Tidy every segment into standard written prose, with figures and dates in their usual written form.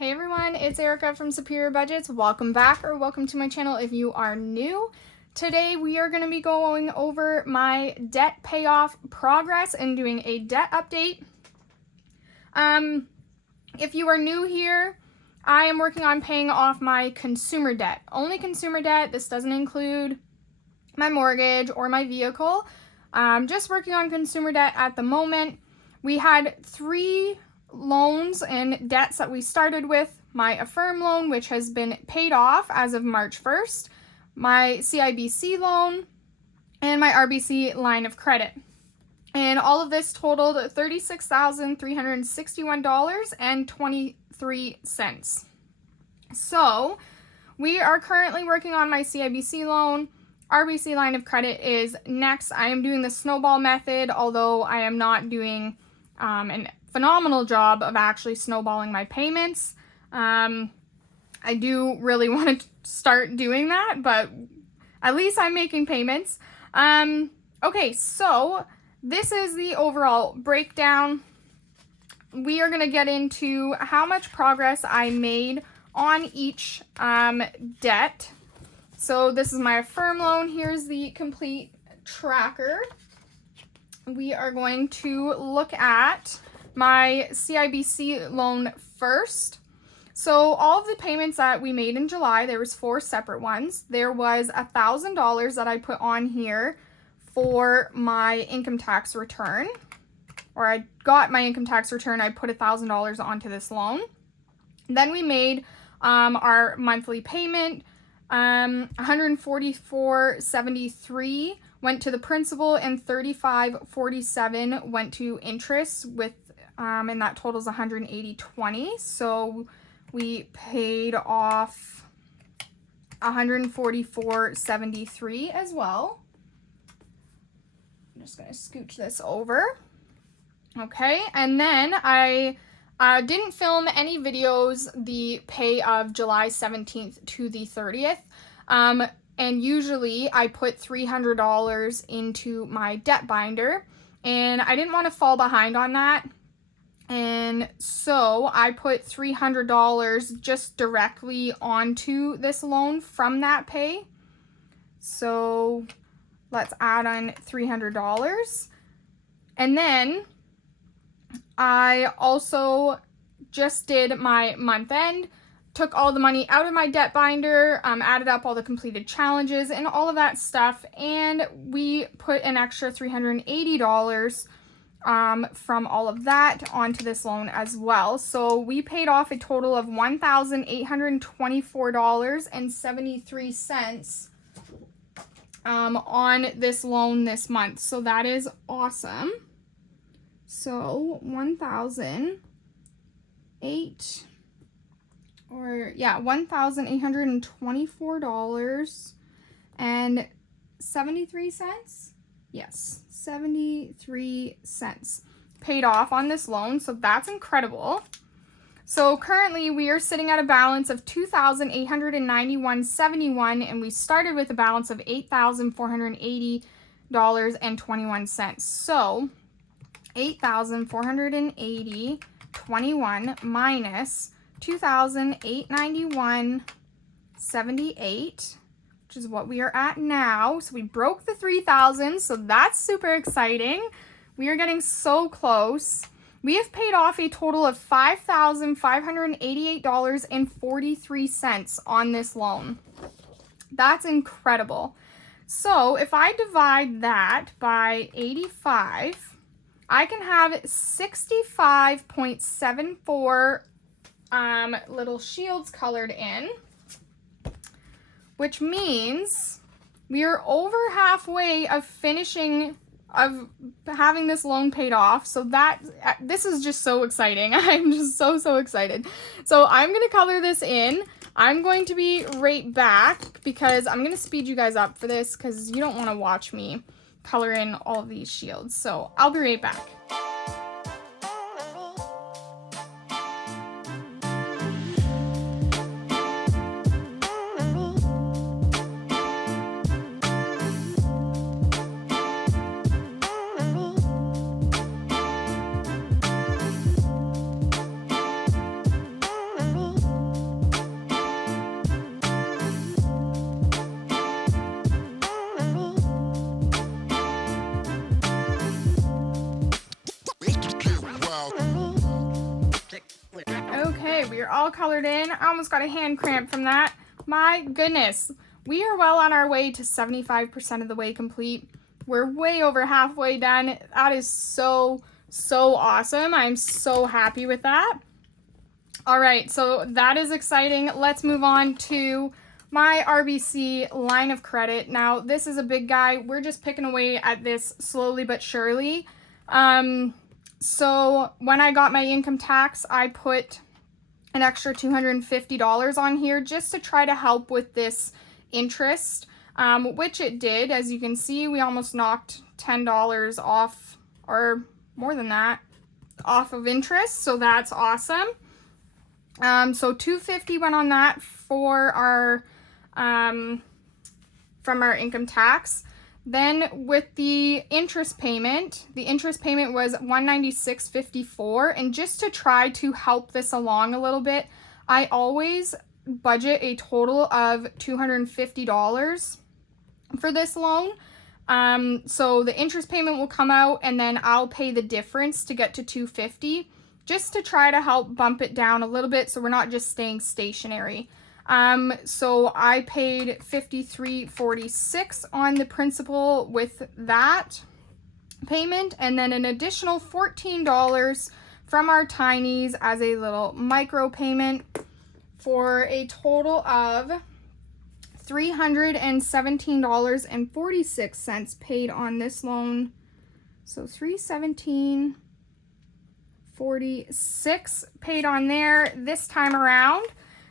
Hey everyone, it's Erica from Superior Budgets. Welcome back, or welcome to my channel if you are new. Today we are going to be going over my debt payoff progress and doing a debt update. If you are new here, I am working on paying off my consumer debt. Only consumer debt. This doesn't include my mortgage or my vehicle. I'm just working on consumer debt at the moment. We had 3 loans and debts that we started with. My Affirm loan, which has been paid off as of March 1st, my CIBC loan, and my RBC line of credit. And all of this totaled $36,361.23. So we are currently working on my CIBC loan. RBC line of credit is next. I am doing the snowball method, although I am not doing an phenomenal job of actually snowballing my payments. I do really want to start doing that, but at least I'm making payments. Okay, so this is the overall breakdown. We are going to get into how much progress I made on each debt. So this is my Affirm loan. Here's the complete tracker. We are going to look at my CIBC loan first. So all of the payments that we made in July, there was 4 separate ones. There was $1,000 that I put on here for my income tax return, or I got my income tax return. I put $1,000 onto this loan. Then we made our monthly payment. $144.73 went to the principal and $35.47 went to interest, with and that totals $180.20. So we paid off $144.73 as well. I'm just gonna scooch this over. Okay, and then I didn't film any videos the pay of July 17th to the 30th. And usually I put $300 into my debt binder, and I didn't want to fall behind on that. And so I put $300 just directly onto this loan from that pay. So let's add on $300. And then I also just did my month end, took all the money out of my debt binder, added up all the completed challenges and all of that stuff, and we put an extra $380 from all of that onto this loan as well. So we paid off a total of $1,824.73 on this loan this month. So that is awesome. So $1,824.73. Yes, 73 cents paid off on this loan. So that's incredible. So currently we are sitting at a balance of $2,891.71, and we started with a balance of $8,480.21. So $8,480.21 minus $2,891.78, which is what we are at now. So we broke the 3,000, so that's super exciting. We are getting so close. We have paid off a total of $5,588.43 on this loan. That's incredible. So if I divide that by 85, I can have 65.74 little shields colored in, which means we are over halfway of having this loan paid off. So this is just so exciting. I'm just so excited. So I'm going to color this in. I'm going to be right back because I'm going to speed you guys up for this because you don't want to watch me color in all of these shields. So I'll be right back. you're all colored in. I almost got a hand cramp from that. My goodness. We are well on our way to 75% of the way complete. We're way over halfway done. That is so awesome. I'm so happy with that. All right, so that is exciting. Let's move on to my RBC line of credit. Now, this is a big guy. We're just picking away at this slowly but surely. So when I got my income tax, I put an extra $250 on here just to try to help with this interest, which it did. As you can see, we almost knocked $10 off, or more than that, off of interest. So that's awesome. So $250 went on that for our from our income tax. Then with the interest payment was $196.54, and just to try to help this along a little bit, I always budget a total of $250 for this loan. So the interest payment will come out, and then I'll pay the difference to get to $250, just to try to help bump it down a little bit so we're not just staying stationary. So I paid $53.46 on the principal with that payment, and then an additional $14 from our tinies as a little micro payment, for a total of $317.46 paid on this loan. So $317.46 paid on there this time around.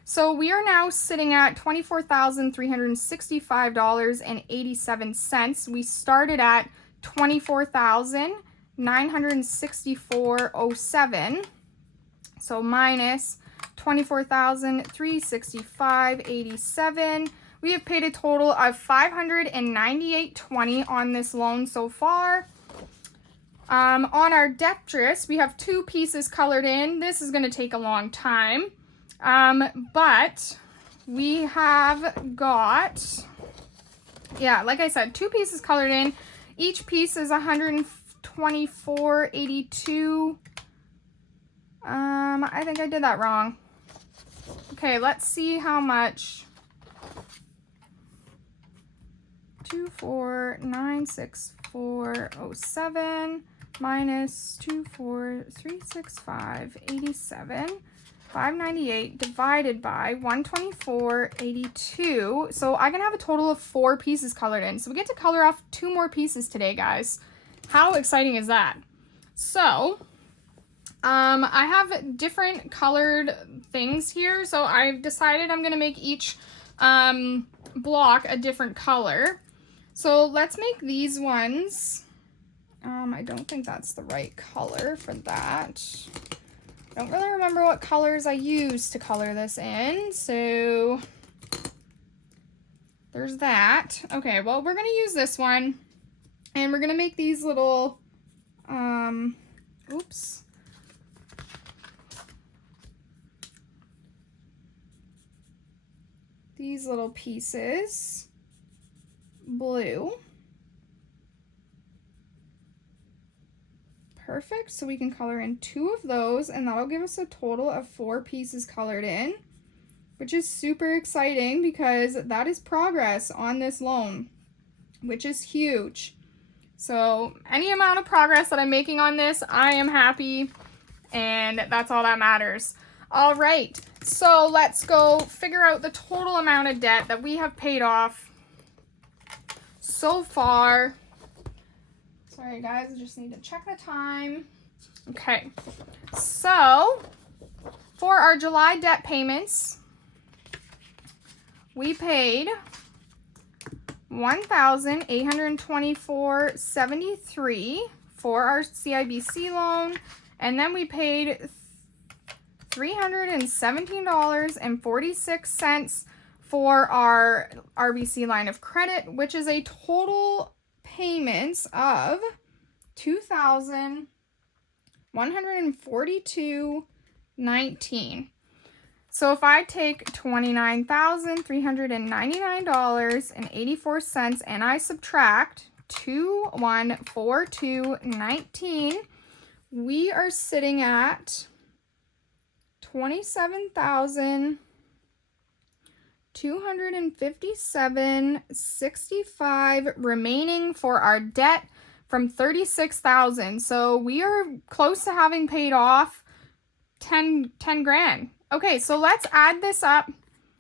So we are now sitting at $24,365.87. We started at $24,964.07. So minus $24,365.87. We have paid a total of $598.20 on this loan so far. On our Debtress, we have 2 pieces colored in. This is going to take a long time. But we have got, yeah, like I said, 2 pieces colored in. Each piece is $124.82. I think I did that wrong. Okay, let's see how much. 24,964.07 minus 24,365.87. 598 divided by 124.82. So I can have a total of 4 pieces colored in. So we get to color off 2 more pieces today, guys. How exciting is that? So I have different colored things here. So I've decided I'm going to make each block a different color. So let's make these ones. I don't think that's the right color for that. I don't really remember what colors I used to color this in, so there's that. Okay, well, we're going to use this one, and we're going to make these little, these little pieces blue. Perfect, so we can color in 2 of those, and that'll give us a total of 4 pieces colored in, which is super exciting because that is progress on this loan, which is huge. So any amount of progress that I'm making on this, I am happy, and that's all that matters. All right, so let's go figure out the total amount of debt that we have paid off so far. Sorry guys, I just need to check the time. Okay, so for our July debt payments, we paid $1,824.73 for our CIBC loan, and then we paid $317.46 for our RBC line of credit, which is a total payments of $2,142.19. So if I take $29,399.84 and I subtract $2,142.19, we are sitting at $27,257.65 remaining for our debt from $36,000. So we are close to having paid off 10 grand. Okay, so let's add this up.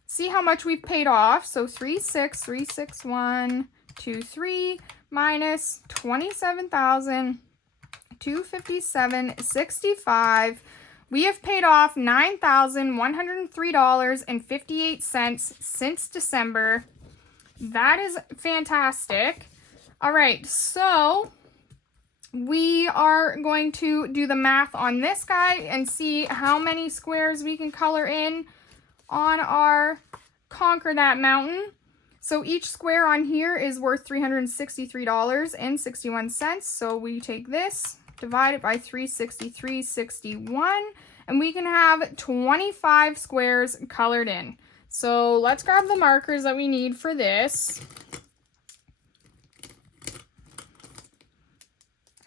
See how much we've paid off. So 3636123 minus 27,257.65. We have paid off $9,103.58 since December. That is fantastic. All right, so we are going to do the math on this guy and see how many squares we can color in on our Conquer That Mountain. So each square on here is worth $363.61. So we take this, divide it by 363.61, and we can have 25 squares colored in. So let's grab the markers that we need for this.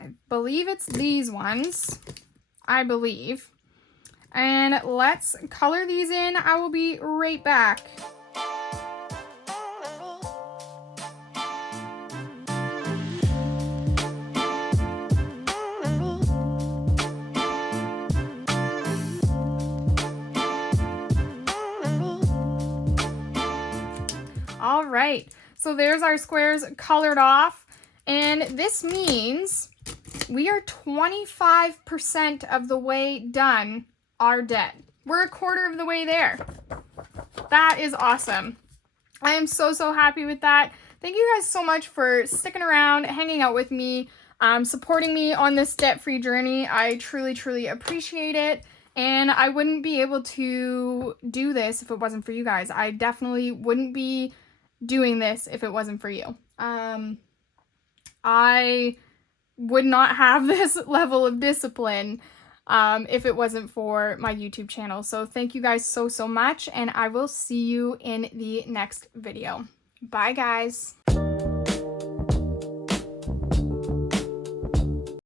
I believe it's these ones. I believe. And let's color these in. I will be right back. All right, so there's our squares colored off, and this means we are 25% of the way done our debt. We're a quarter of the way there. That is awesome. I am so happy with that. Thank you guys so much for sticking around, hanging out with me, supporting me on this debt-free journey. I truly appreciate it. And I wouldn't be able to do this if it wasn't for you guys. I definitely wouldn't be doing this if it wasn't for you. I would not have this level of discipline if it wasn't for my YouTube channel. So thank you guys so much, and I will see you in the next video. Bye, guys.